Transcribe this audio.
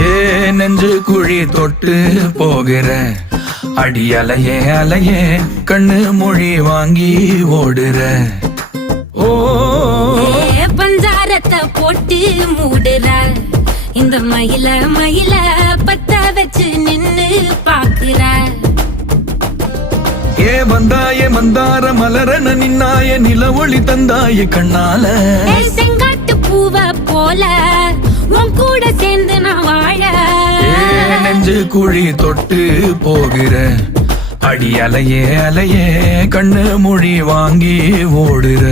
ஏ நெஞ்சு குழி தொட்டு போகிற அடி அலையே அலையே கண்ணு மொழி வாங்கி ஓடுற. ஓ பஞ்சாரத்தை போட்டு மூடுற இந்த மயில மயில பத்த வச்சு நின்னு பாக்குற. ஏ வந்தாய மந்தார மலரன நின்னாய நில ஒளி தந்தாய கண்ணால. செங்காட்டு பூவ போல உன் கூட சேர்ந்து நான் வாழ. நெஞ்சு குழி தொட்டு போகிற அடி அலையே அலையே கண்ணு மொழி வாங்கி ஓடுற.